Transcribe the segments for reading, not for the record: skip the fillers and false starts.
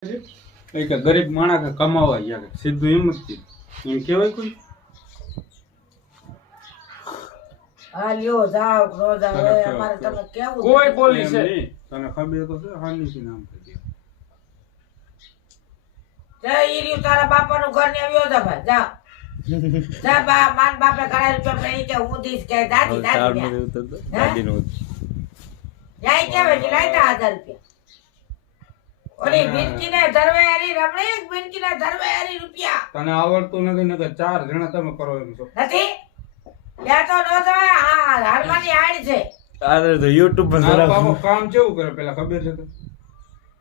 કે ગરીબ માણસ કે કમાવા ગયા સીધું એમ જ એમ કહેવાય કોઈ આ લ્યો જાવ નો જાવ અમારે તમે કેવું કોઈ બોલી છે તને ખબર તો છે હાની નામ થઈ જય ઈર્યું તારા બાપાનું ઘર ને આવ્યો જા ભાઈ જા જા બા માન બાપે કરાય રૂપિયા પડી કે હું દીસ કે દાદી દાદી નું જાય કે વે લાઈતા 1000 રૂપિયા ઓલી બિનકીને ધરવેરી રમણી બિનકીને ધરવેરી રૂપિયા તને આવડતું નથી ને કે 4 જણા તમે કરો એમ છો નથી યા તો નો જવાય આ હારમાની આડ છે અરે તો YouTube પર જરા બાપો કામ કેવું કરે પેલા ખબર છે તો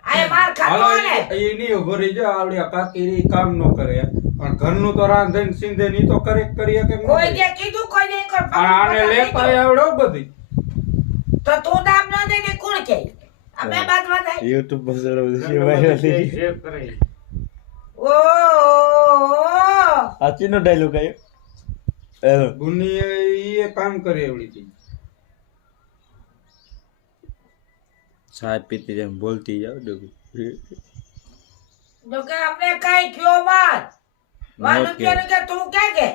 આય માર ખાતો ને એ ની ઉભરી જો આવડી કાકી કામ નો કરે પણ ઘરનું તો રાંધણ સિંધે ની તો કરે કરીએ કે કોઈ જે કીધું કોઈ નહીં કર આને લેતા આવડો બધી તો તું નામ ન દે કે કોણ કે અમે બાદ માં થાય YouTube પર જરા વાયરલ થઈ શેર કરે ઓ આ ચીનો ડાયલોગ આયો હેલો બુની એ કામ કરે એવડી થી ચાય પીતી જેમ બોલતી જાવ ડોબી જો કે આપણે કઈ કયો માર માનું કે તું કે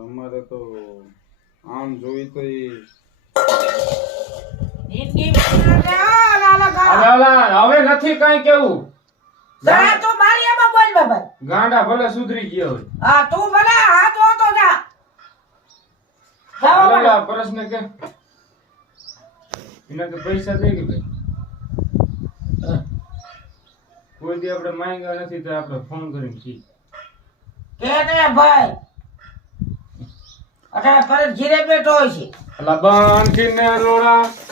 અમારે તો આમ જોઈ તો જિંદગી લાલા ગા અલા હવે નથી કઈ કેવું જરા તો મારી એમાં બોલ બાબા ગાંડા ભલે સુધરી ગયા હોય હા તું ભલે હાથ તો જા જાવ અલા પરસને કે એના કે પૈસા દે કે ભાઈ કોઈ દી આપણે માંગ્યા નથી તો આપણે ફોન કરીને કી કે ને ભાઈ અરે પર ઘીરે બેઠો છે અલા બાંધીને લોડા